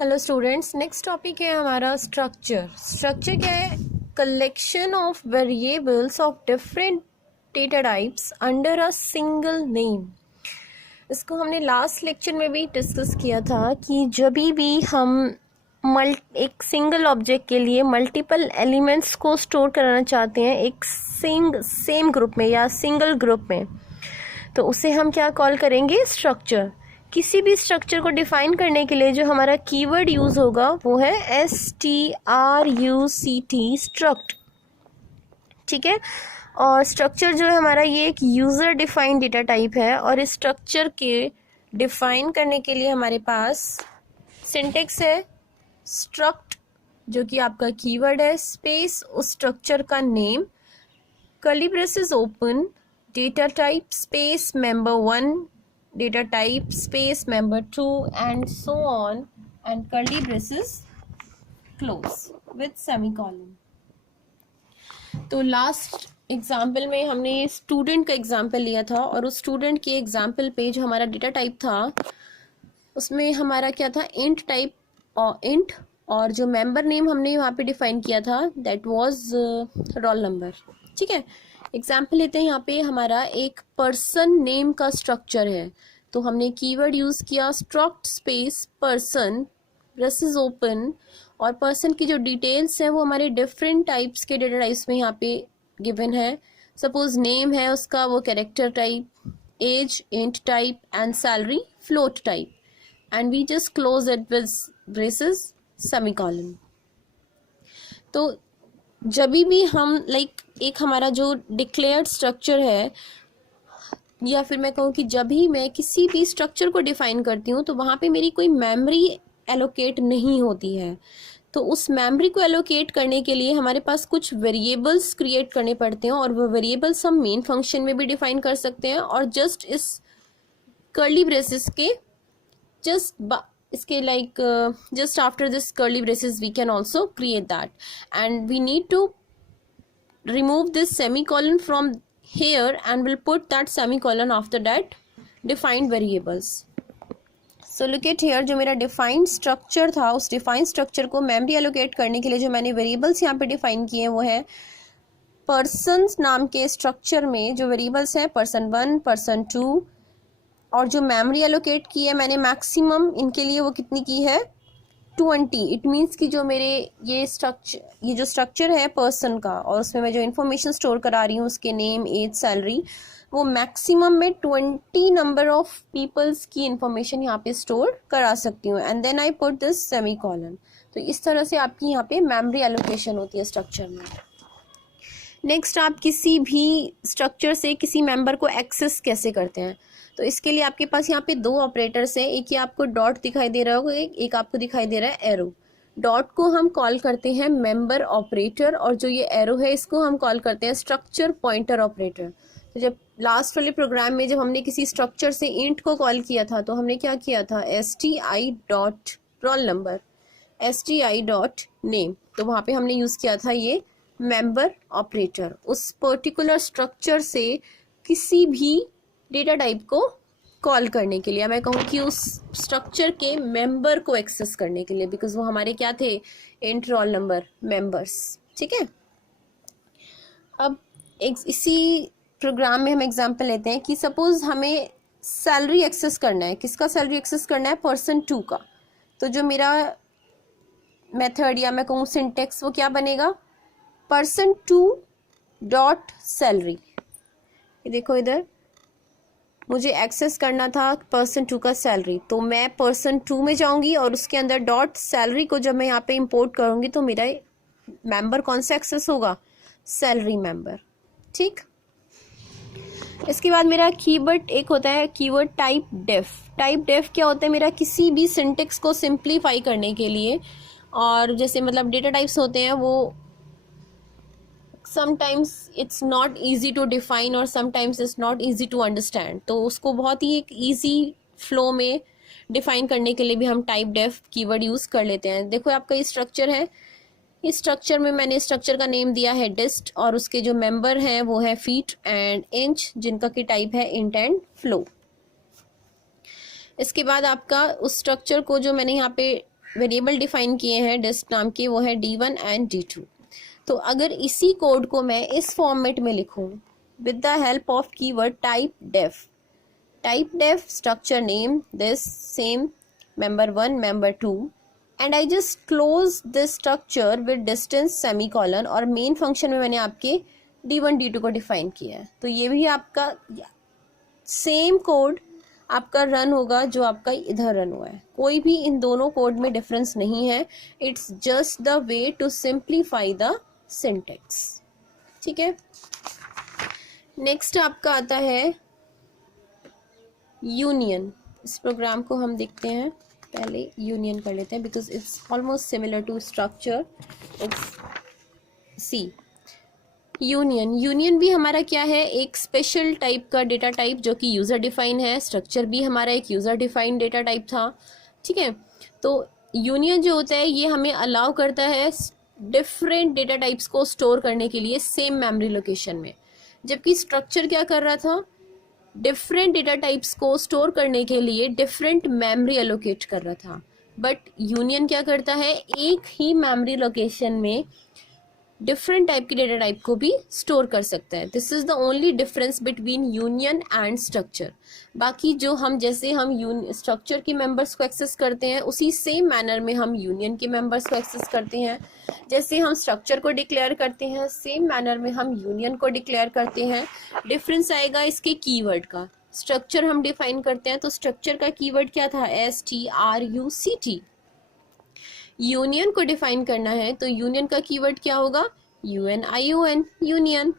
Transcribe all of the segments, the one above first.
Hello students, next topic है हमारा structure. Structure क्या है? Collection of variables of different data types under a single name. इसको हमने लास्ट लेक्चर में भी डिस्कस किया था कि जब भी हम एक सिंगल ऑब्जेक्ट के लिए मल्टीपल एलिमेंट्स को स्टोर कराना चाहते हैं एक सेम ग्रुप में या सिंगल ग्रुप में, तो उसे हम क्या कॉल करेंगे? स्ट्रक्चर। किसी भी स्ट्रक्चर को डिफाइन करने के लिए जो हमारा कीवर्ड यूज होगा वो है STRUCT, स्ट्रक्ट। ठीक है। और स्ट्रक्चर जो है हमारा ये एक यूजर डिफाइंड डेटा टाइप है, और इस स्ट्रक्चर के डिफाइन करने के लिए हमारे पास सिंटेक्स है स्ट्रक्ट, जो कि आपका कीवर्ड है, स्पेस उस स्ट्रक्चर का name, curly braces open, data type space member 1, data type space member 2, and so on, and curly braces close with semicolon। तो लास्ट एग्जाम्पल में हमने स्टूडेंट का एग्जाम्पल लिया था, और उस स्टूडेंट के एग्जाम्पल पे जो हमारा डेटा टाइप था उसमें हमारा क्या था? इंट टाइप और इंट, और जो मेंबर नेम हमने वहाँ पे डिफाइन किया था दैट वाज रोल नंबर। ठीक है। एग्जाम्पल लेते हैं। यहाँ पे हमारा एक पर्सन नेम का स्ट्रक्चर है, तो हमने कीवर्ड यूज किया struct space person braces open, और पर्सन की जो डिटेल्स हैं वो हमारे डिफरेंट टाइप्स के डेटा टाइप्स में यहाँ पे गिवन है। सपोज नेम है उसका, वो character type, age int type, and salary float type, and we just close it with braces semicolon. तो जब भी हम एक हमारा जो डिक्लेयर्ड स्ट्रक्चर है, या फिर मैं कहूँ कि जब भी मैं किसी भी स्ट्रक्चर को डिफाइन करती हूँ तो वहाँ पे मेरी कोई मेमोरी एलोकेट नहीं होती है। तो उस मेमोरी को एलोकेट करने के लिए हमारे पास कुछ वेरिएबल्स क्रिएट करने पड़ते हैं, और वो वेरिएबल्स हम मेन फंक्शन में भी डिफाइन कर सकते हैं, और जस्ट इस कर्ली ब्रेसेस के इसके just after this curly braces we can also create that, and we need to remove this semicolon from here and we'll put that semicolon after that defined variables। so look at here, जो मेरा defined structure था उस defined structure को memory allocate करने के लिए जो मैंने variables यहाँ पे define किए वो है persons नाम के structure में जो variables हैं person 1, person 2, और जो मेमोरी एलोकेट की है मैंने मैक्सिमम इनके लिए वो कितनी की है? 20। इट मीन्स कि जो मेरे ये जो स्ट्रक्चर है पर्सन का, और उसमें मैं जो इन्फॉर्मेशन स्टोर करा रही हूँ उसके नेम एज सैलरी, वो मैक्सिमम में 20 नंबर ऑफ पीपल्स की इन्फॉर्मेशन यहाँ पे स्टोर करा सकती हूँ, and then I put this semicolon. तो इस तरह से आपकी यहाँ पे मेमोरी एलोकेशन होती है स्ट्रक्चर में। नेक्स्ट, आप किसी भी स्ट्रक्चर से किसी मेंबर को एक्सेस कैसे करते हैं? तो इसके लिए आपके पास यहाँ पे दो ऑपरेटर्स हैं। एक ही आपको डॉट दिखाई दे रहा होगा, एक आपको दिखाई दे रहा है एरो। डॉट को हम कॉल करते हैं मेंबर ऑपरेटर, और जो ये एरो है इसको हम कॉल करते हैं स्ट्रक्चर पॉइंटर ऑपरेटर। तो जब लास्ट वाले प्रोग्राम में जब हमने किसी स्ट्रक्चर से इंट को कॉल किया था तो हमने क्या किया था? STI dot roll number, STI dot name, तो वहाँ पे हमने यूज किया था ये मेंबर ऑपरेटर उस पर्टिकुलर स्ट्रक्चर से किसी भी डेटा टाइप को कॉल करने के लिए, मैं कहूँ कि उस स्ट्रक्चर के मेंबर को एक्सेस करने के लिए, बिकॉज वो हमारे क्या थे? Int roll number members. ठीक है। अब इसी प्रोग्राम में हम एग्जांपल लेते हैं कि सपोज हमें सैलरी एक्सेस करना है। किसका सैलरी एक्सेस करना है? पर्सन 2 का। तो जो मेरा मेथड या मैं कहूँ सिंटेक्स वो क्या बनेगा? Person 2 dot salary. ये देखो इधर मुझे एक्सेस करना था पर्सन 2 का सैलरी, तो मैं पर्सन 2 में जाऊंगी और उसके अंदर डॉट सैलरी को जब मैं यहाँ पे इंपोर्ट करूंगी तो मेरा मेंबर कौन सा एक्सेस होगा? Salary member. ठीक। इसके बाद मेरा कीवर्ड एक होता है keyword typedef. Typedef क्या होता है? मेरा किसी भी सिंटेक्स को सिंप्लीफाई करने के लिए, और जैसे मतलब डेटा टाइप्स होते हैं वो sometimes it's not easy to define और sometimes it's not easy to understand, तो उसको बहुत ही एक easy flow में डिफाइन करने के लिए भी हम टाइप डेफ कीवर्ड यूज कर लेते हैं। देखो आपका ये स्ट्रक्चर है, इस स्ट्रक्चर में मैंने स्ट्रक्चर का नेम दिया है डिस्ट, और उसके जो मेंबर हैं वो है फीट एंड इंच, जिनका की टाइप है इंट एंड फ्लो। इसके बाद आपका उस स्ट्रक्चर को जो मैंने यहाँ पे वेरिएबल डिफाइन किए हैं डिस्ट नाम के, वो है D1 एंड D2। तो अगर इसी कोड को मैं इस फॉर्मेट में लिखूं with the help of keyword typedef structure name this same member 1 member 2 and I just close this structure with distance semicolon, और मेन फंक्शन में मैंने आपके D1 D2 को डिफाइन किया है। तो ये भी आपका सेम कोड आपका रन होगा जो आपका इधर रन हुआ है, कोई भी इन दोनों कोड में डिफरेंस नहीं है। It's just the way to simplify the syntax. ठीक है, नेक्स्ट आपका आता है यूनियन। इस प्रोग्राम को हम देखते हैं, पहले यूनियन कर लेते हैं because it's almost similar to structure. It's C union भी हमारा क्या है, एक स्पेशल टाइप का डेटा टाइप जो कि यूज़र डिफाइन है। स्ट्रक्चर भी हमारा एक यूज़र डिफाइंड डेटा टाइप था। ठीक है, तो यूनियन जो होता है ये हमें अलाउ करता है डिफरेंट डेटा टाइप्स को स्टोर करने के लिए सेम मेमोरी लोकेशन में, जबकि स्ट्रक्चर क्या कर रहा था, डिफरेंट डेटा टाइप्स को स्टोर करने के लिए डिफरेंट मेमोरी एलोकेट कर रहा था। बट यूनियन क्या करता है, एक ही मेमोरी लोकेशन में डिफरेंट टाइप की डेटा टाइप को भी स्टोर कर सकता है। This is the only difference between union and structure. बाकी जो हम जैसे हम स्ट्रक्चर के मेंबर्स को एक्सेस करते हैं उसी सेम मैनर में हम यूनियन के मेंबर्स को एक्सेस करते हैं। जैसे हम स्ट्रक्चर को डिक्लेयर करते हैं सेम मैनर में हम यूनियन को डिक्लेयर करते हैं। डिफरेंस आएगा इसके कीवर्ड का। स्ट्रक्चर हम डिफाइन करते हैं तो स्ट्रक्चर का कीवर्ड क्या था, STRUCT। यूनियन को डिफाइन करना है तो यूनियन का कीवर्ड क्या होगा, UNION, यूनियन।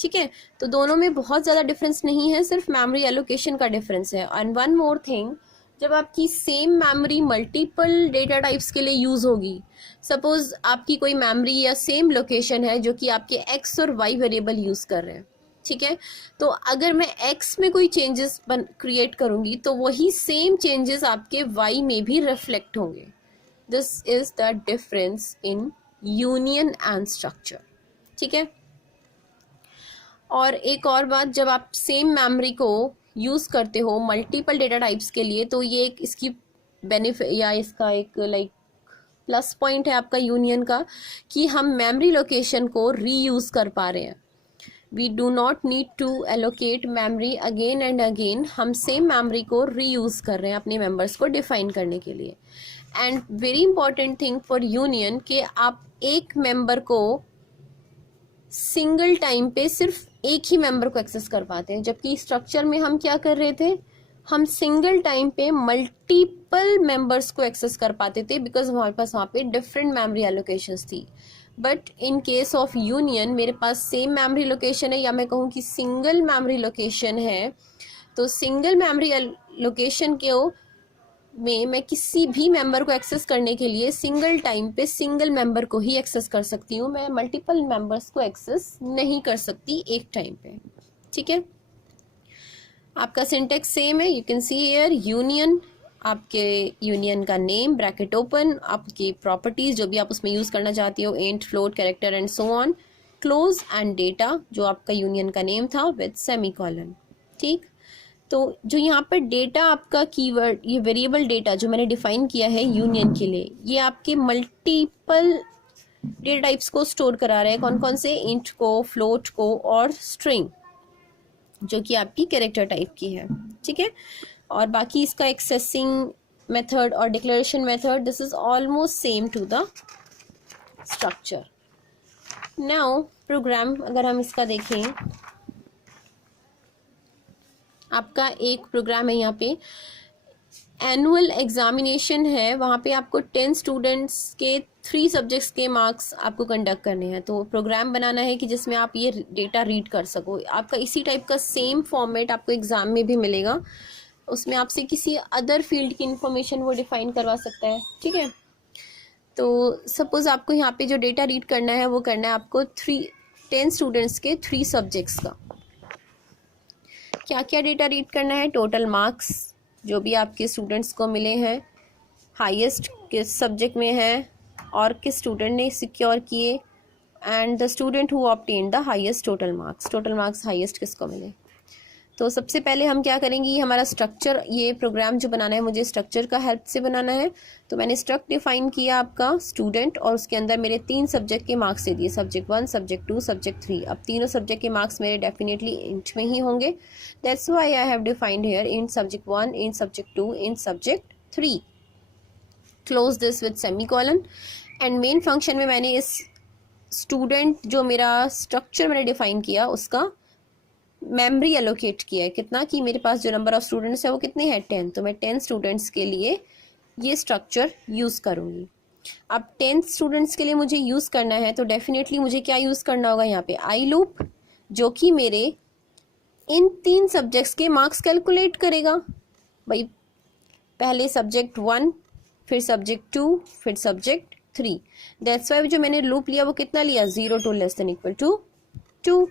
ठीक है, तो दोनों में बहुत ज़्यादा डिफरेंस नहीं है, सिर्फ मेमोरी एलोकेशन का डिफरेंस है। एंड वन मोर थिंग, जब आपकी same memory multiple data types के लिए यूज़ होगी, सपोज आपकी कोई मेमोरी या सेम लोकेशन है जो कि आपके X और Y वेरिएबल यूज़ कर रहे हैं। ठीक है, तो अगर मैं X में कोई चेंजेस क्रिएट करूँगी तो वही सेम चेंजेस आपके Y में भी रिफ्लेक्ट होंगे। This is the difference in union and structure। ठीक है, और एक और बात, जब आप सेम मेमोरी को यूज़ करते हो मल्टीपल डेटा टाइप्स के लिए तो ये एक इसकी बेनिफिट या इसका एक लाइक प्लस पॉइंट है आपका यूनियन का, कि हम मेमोरी लोकेशन को रीयूज़ कर पा रहे हैं। We do not need to allocate memory again and again, हम सेम मेमोरी को रीयूज़ कर रहे हैं अपने मेंबर्स को डिफाइन करने के लिए। And very important thing for union कि आप एक मेंबर को सिंगल टाइम पे सिर्फ एक ही मेंबर को एक्सेस कर पाते हैं, जबकि स्ट्रक्चर में हम क्या कर रहे थे, हम सिंगल टाइम पे मल्टीपल मेंबर्स को एक्सेस कर पाते थे बिकॉज हमारे पास वहाँ पे डिफरेंट मेमोरी एलोकेशंस थी। But in case of union मेरे पास सेम मेमोरी लोकेशन है, या मैं कहूँ कि सिंगल मेमोरी लोकेशन है, तो सिंगल मेमोरी लोकेशन को में मैं किसी भी मेंबर को एक्सेस करने के लिए सिंगल टाइम पे सिंगल मेंबर को ही एक्सेस कर सकती हूँ, मैं मल्टीपल मेंबर्स को एक्सेस नहीं कर सकती एक टाइम पे। ठीक है, आपका सिंटेक्स सेम है, you can see here union, आपके यूनियन का नेम ब्रैकेट ओपन, आपकी प्रॉपर्टीज जो भी आप उसमें यूज़ करना चाहती हो, int, float, character and so on, close and data जो आपका यूनियन का नेम था विद सेमीकोलन। ठीक, तो जो यहाँ पर डेटा आपका कीवर्ड, ये वेरिएबल डेटा जो मैंने डिफाइन किया है यूनियन के लिए, ये आपके मल्टीपल डेटा टाइप्स को स्टोर करा रहे हैं। कौन कौन से, इंट को, फ्लोट को और स्ट्रिंग जो कि आपकी कैरेक्टर टाइप की है। ठीक है, और बाकी इसका एक्सेसिंग मेथड और declaration method, this is almost same to the structure. Now program अगर हम इसका देखें, आपका एक प्रोग्राम है यहाँ पे, एनुअल एग्जामिनेशन है, वहाँ पे आपको 10 स्टूडेंट्स के 3 सब्जेक्ट्स के मार्क्स आपको कंडक्ट करने हैं। तो प्रोग्राम बनाना है कि जिसमें आप ये डेटा रीड कर सको। आपका इसी टाइप का सेम फॉर्मेट आपको एग्जाम में भी मिलेगा, उसमें आपसे किसी अदर फील्ड की इंफॉर्मेशन वो डिफाइन करवा सकता है। ठीक है, तो सपोज आपको यहाँ पे जो डेटा रीड करना है वो करना है आपको 10 स्टूडेंट्स के 3 सब्जेक्ट्स का। क्या क्या डेटा रीड करना है, टोटल मार्क्स जो भी आपके स्टूडेंट्स को मिले हैं, हाईएस्ट किस सब्जेक्ट में है और किस स्टूडेंट ने सिक्योर किए, and the student who obtain the highest total marks, total marks highest किसको मिले। तो सबसे पहले हम क्या करेंगे, ये हमारा स्ट्रक्चर, ये प्रोग्राम जो बनाना है मुझे स्ट्रक्चर का हेल्प से बनाना है। तो मैंने स्ट्रक्ट डिफाइन किया आपका स्टूडेंट, और उसके अंदर मेरे 3 सब्जेक्ट के मार्क्स दे दिए, सब्जेक्ट 1, सब्जेक्ट 2, सब्जेक्ट 3। अब तीनों सब्जेक्ट के मार्क्स मेरे डेफिनेटली इंट में ही होंगे। That's why I have defined here int subject 1, int subject 2, int subject 3। Close this with semicolon. And main function में मैंने इस स्टूडेंट जो मेरा स्ट्रक्चर मैंने डिफाइन किया उसका मेमोरी एलोकेट किया है, कितना कि मेरे पास जो नंबर ऑफ स्टूडेंट्स है वो कितने हैं, 10। तो मैं 10 स्टूडेंट्स के लिए ये स्ट्रक्चर यूज़ करूँगी। अब 10 स्टूडेंट्स के लिए मुझे यूज़ करना है तो डेफिनेटली मुझे क्या यूज़ करना होगा यहाँ पे, आई लूप, जो कि मेरे इन 3 सब्जेक्ट्स के मार्क्स कैलकुलेट करेगा। भाई पहले सब्जेक्ट 1, फिर सब्जेक्ट 2, फिर सब्जेक्ट 3। दैट्स वाई जो मैंने लूप लिया वो कितना लिया, 0 to less than equal to 2।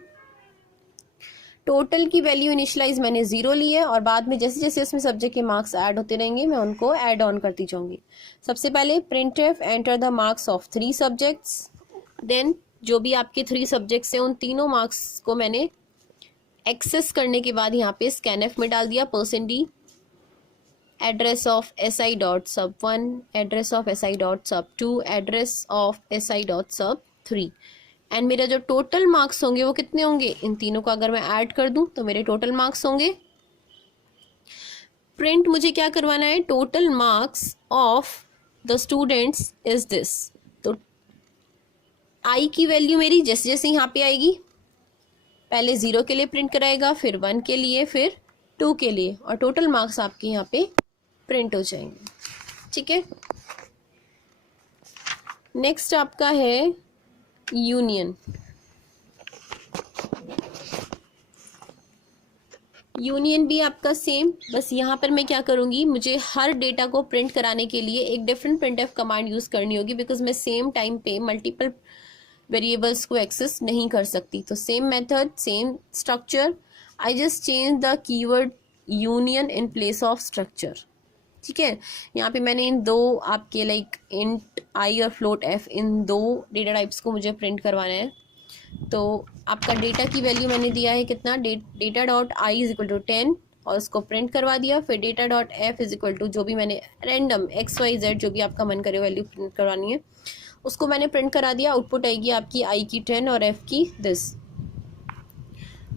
Total की वैल्यू इनिशियलाइज मैंने 0 ली है, और बाद में जैसे जैसे उसमें सब्जेक्ट के मार्क्स ऐड होते रहेंगे मैं उनको ऐड ऑन करती जाऊंगी। सबसे पहले printf enter the marks of 3 subjects. Then जो भी आपके 3 सब्जेक्ट्स हैं उन तीनों मार्क्स को मैंने एक्सेस करने के बाद यहाँ पे scanf में डाल दिया, %d address of si dot सब 1, एड्रेस ऑफ si डॉट सब 2, एड्रेस ऑफ si डॉट सब 3। एंड मेरा जो टोटल मार्क्स होंगे वो कितने होंगे, इन तीनों को अगर मैं ऐड कर दूं तो मेरे टोटल मार्क्स होंगे। प्रिंट मुझे क्या करवाना है, total marks of the students is this. तो आई की वैल्यू मेरी जैसे जैसे यहाँ पे आएगी, पहले 0 के लिए प्रिंट कराएगा, फिर 1 के लिए, फिर 2 के लिए, और टोटल मार्क्स आपके यहाँ पे प्रिंट हो जाएंगे। ठीक है, नेक्स्ट आपका है यूनियन। यूनियन भी आपका सेम, बस यहाँ पर मैं क्या करूँगी, मुझे हर डेटा को प्रिंट कराने के लिए एक डिफरेंट प्रिंटफ कमांड यूज़ करनी होगी, बिकॉज मैं सेम टाइम पे मल्टीपल वेरिएबल्स को एक्सेस नहीं कर सकती। तो same method, same structure, I just change the keyword union in place of structure. ठीक है, यहाँ पे मैंने इन 2 आपके लाइक इंट आई और फ्लोट एफ, इन 2 डेटा टाइप्स को मुझे प्रिंट करवाना है। तो आपका डेटा की वैल्यू मैंने दिया है कितना, data dot I is equal to 10, और उसको प्रिंट करवा दिया। फिर data dot F is equal to जो भी मैंने रैंडम XYZ जो भी आपका मन करे वैल्यू प्रिंट करवानी है उसको मैंने प्रिंट करा दिया। आउटपुट आएगी आपकी आई की 10 और एफ की दिस।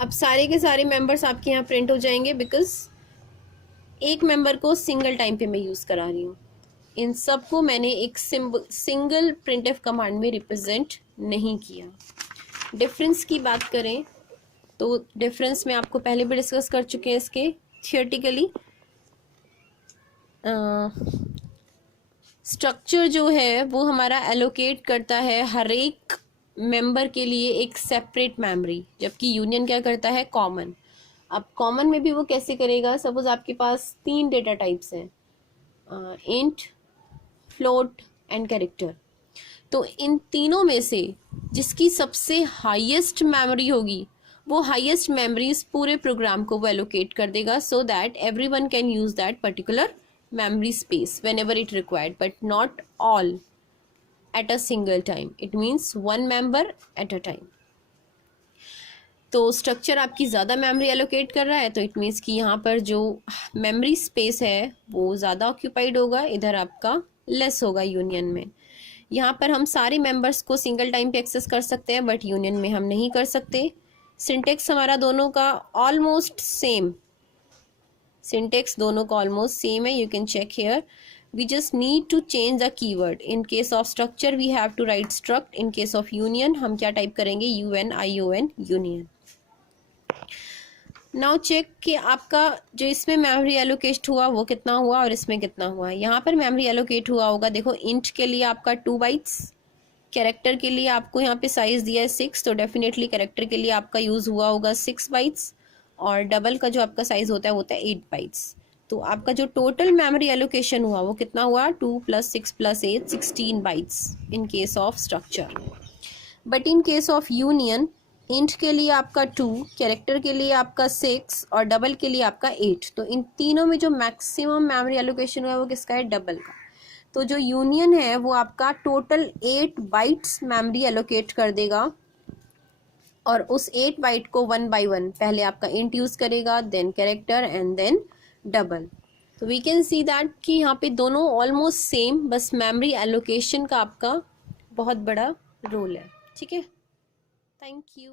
अब सारे के सारे मेंबर्स आपके यहाँ प्रिंट हो जाएंगे, बिकॉज एक मेंबर को सिंगल टाइम पे मैं यूज़ करा रही हूँ। इन सब को मैंने एक सिंगल प्रिंटफ कमांड में रिप्रेजेंट नहीं किया। डिफरेंस की बात करें तो डिफरेंस में आपको पहले भी डिस्कस कर चुके हैं इसके थियोरेटिकली। स्ट्रक्चर जो है वो हमारा एलोकेट करता है हर एक मेंबर के लिए एक सेपरेट मेमोरी, जबकि यूनियन क्या करता है, कॉमन। अब कॉमन में भी वो कैसे करेगा, सपोज आपके पास 3 डेटा टाइप्स हैं, इंट, फ्लोट एंड कैरेक्टर। तो इन तीनों में से जिसकी सबसे हाईएस्ट मेमोरी होगी वो हाईएस्ट मेमोरीज पूरे प्रोग्राम को वो एलोकेट कर देगा, so that everyone can use that particular memory space whenever it required, but not all at a single time. It means one member at a time. तो structure आपकी ज़्यादा memory allocate कर रहा है, तो इट मीन्स कि यहाँ पर जो मेमोरी स्पेस है वो ज़्यादा ऑक्यूपाइड होगा, इधर आपका लेस होगा यूनियन में। यहाँ पर हम सारे मेंबर्स को सिंगल टाइम पे एक्सेस कर सकते हैं, बट यूनियन में हम नहीं कर सकते। सिंटेक्स हमारा दोनों का ऑलमोस्ट सेम, सिंटेक्स दोनों का ऑलमोस्ट सेम है, you can check here. we just need to change the keyword. in case of structure we have to write struct, in case of union हम क्या टाइप करेंगे, union, union। Now check कि आपका जो इसमें memory allocate हुआ वो कितना हुआ और इसमें कितना हुआ। यहाँ पर मेमोरी एलोकेट हुआ होगा, देखो इंट के लिए आपका 2 बाइट्स, कैरेक्टर के लिए आपको यहाँ पे साइज दिया है 6, तो डेफिनेटली कैरेक्टर के लिए आपका यूज हुआ होगा 6 बाइट्स, और डबल का जो आपका साइज होता है वो होता है 8 बाइट्स। तो आपका जो टोटल मेमोरी एलोकेशन हुआ वो कितना हुआ, 2 + 6 + 8 16 bytes in case of structure. But in case of union int के लिए आपका 2, कैरेक्टर के लिए आपका 6 और डबल के लिए आपका 8। तो इन तीनों में जो मैक्सिमम मेमोरी एलोकेशन हुआ है वो किसका है, डबल का। तो जो यूनियन है वो आपका टोटल 8 बाइट्स मेमोरी एलोकेट कर देगा और उस 8 बाइट को 1 by 1 पहले आपका इंट यूज करेगा, then character and then double. तो वी कैन सी दैट कि यहाँ पे दोनों ऑलमोस्ट सेम, बस मेमोरी एलोकेशन का आपका बहुत बड़ा रोल है। ठीक है, थैंक यू।